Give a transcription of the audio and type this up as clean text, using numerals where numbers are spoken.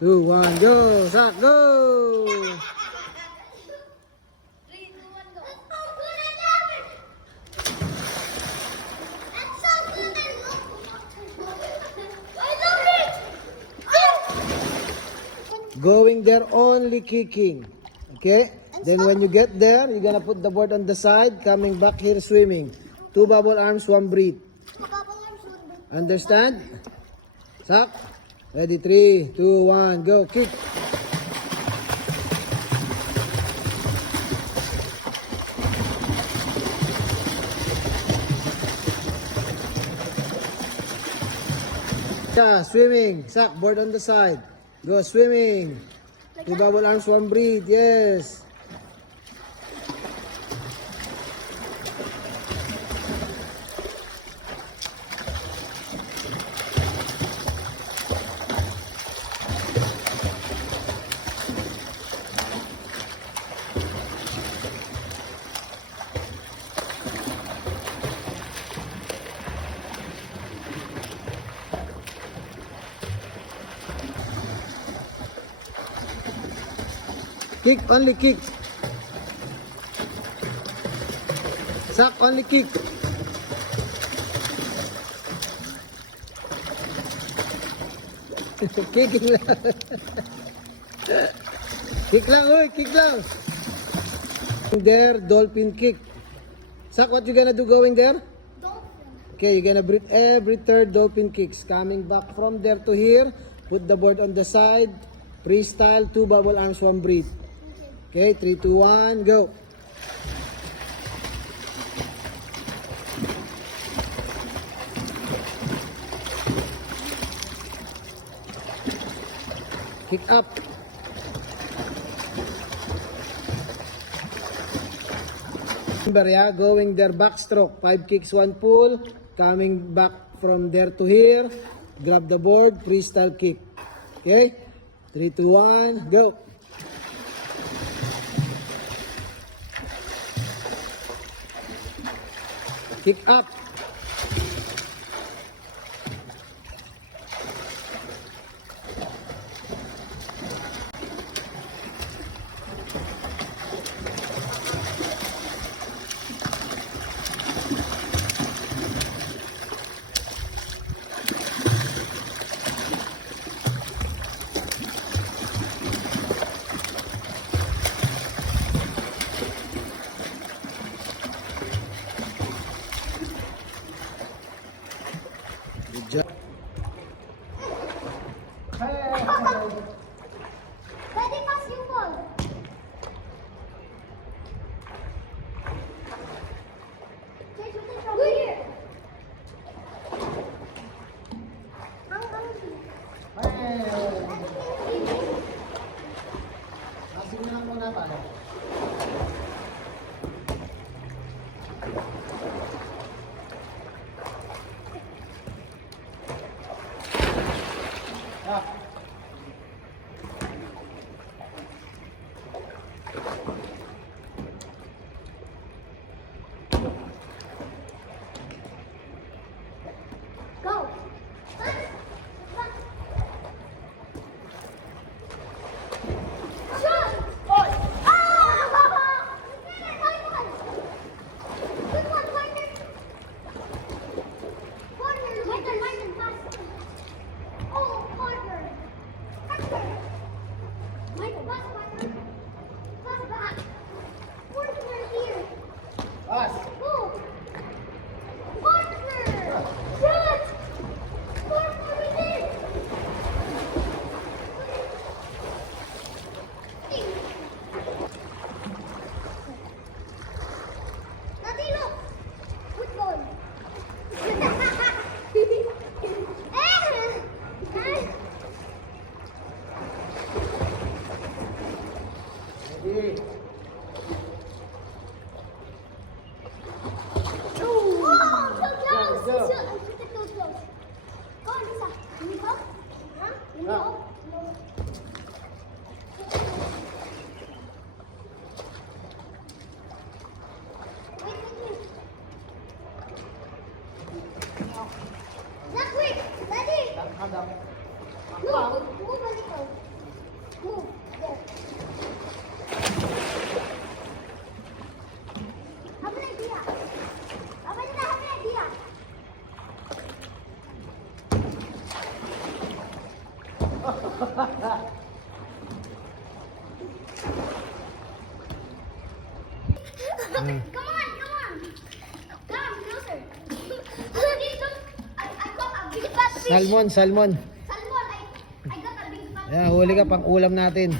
2, 1, go! Sak, go! Going there, only kicking. Okay? Then when you get there, you're gonna put the board on the side, coming back here swimming. 2 bubble arms, 1 breathe. Understand? Sak? Ready, 3, 2, 1, go, kick. Yeah, swimming. Sak, board on the side. Go swimming. 2 bubble arms, 1 breathe. Yes. Kick, only kick. Sak, only kick. Kicking lang. Kick lang, oy, kick lang. There, dolphin kick. Sak, what you gonna do going there? Okay, you're gonna breathe every third dolphin kicks. Coming back from there to here, put the board on the side. Freestyle, 2 bubble arms, 1 breathe. Okay, 3, 2, 1, go. Kick up. Remember, yeah, going there backstroke. 5 kicks, 1 pull. Coming back from there to here. Grab the board, freestyle kick. Okay, 3, 2, 1, go. Kick up. Come on, come on. Come closer. Look, I got a big fat fish. Salmon. Salmon, I got a big fat Ayan, huli ka pang ulam natin.